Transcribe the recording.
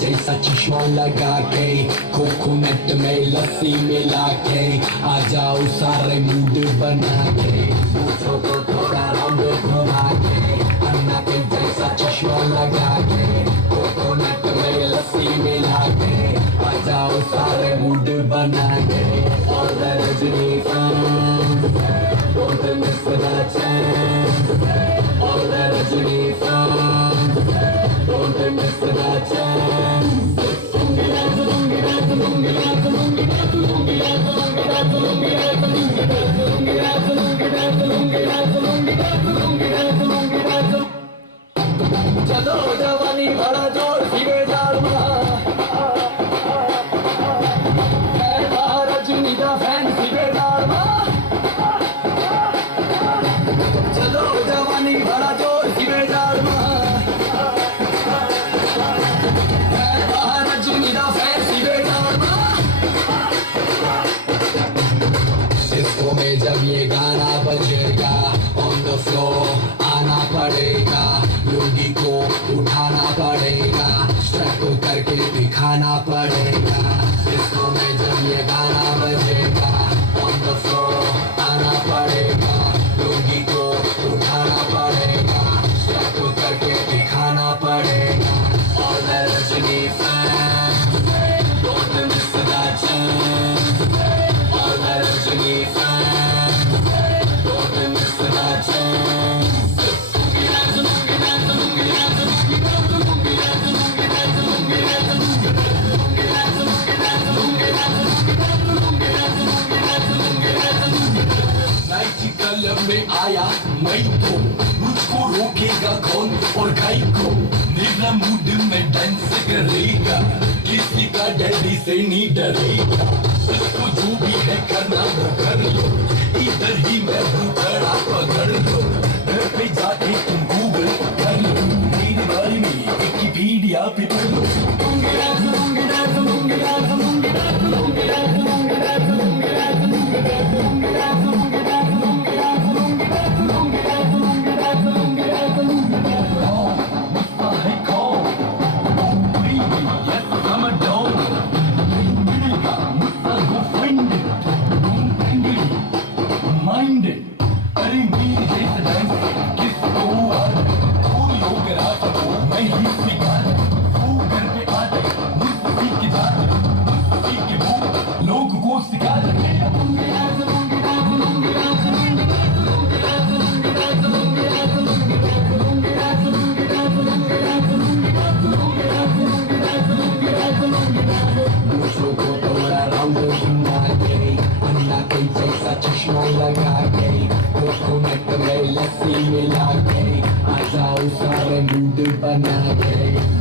जैसा चश्मा लगा के, कोकोनट में लस्सी मिला के, आ जाओ सारे मूड बना के, पूछो तो थोड़ा राउंड घुमा के, अन्ना के जैसा चश्मा लगा के, कोकोनट में लस्सी मिला के, आ जाओ सारे मूड बना के। All the Rajini fans, don't miss the chance. All the Rajini fans, don't miss the chance. चलो जवानी बड़ा जोर फिरे जाल रजनी का फैन फिरे जाल चलो जवानी बड़ा जोर फिरे जाल रजनी का फैन फिरे जाल डिस्को में जब ये गाना बजेगा ऑन द फ्लोर आना पड़ेगा, लोगी को उठाना पड़ेगा, स्टेप करके दिखाना पड़ेगा। डिस्को में जब ये गाना बजेगा ऑन द फ्लोर आना पड़ेगा, लोगी को उठाना पड़ेगा, स्टेप करके दिखाना पड़ेगा। All the Rajini fans, don't miss that chance. All the Rajini fans, don't miss that chance. Club में आया मैं तो, मुझको रोकेगा कौन और गाई को, मेरा मूड में डांस करेगा, किसी का डैडी से नहीं डरेगा, इसको जो भी है करना वो कर लो, इधर ही मैं हूँ खड़ा पकड़ लो, घर पे जाके तुम गूगल कर लो, मेरे बारे में विकिपीडिया पे पढ़ लो। चश्मा लगा के, कोकोनट में लस्सी मिला के, आ जाओ सारे मूड बना के।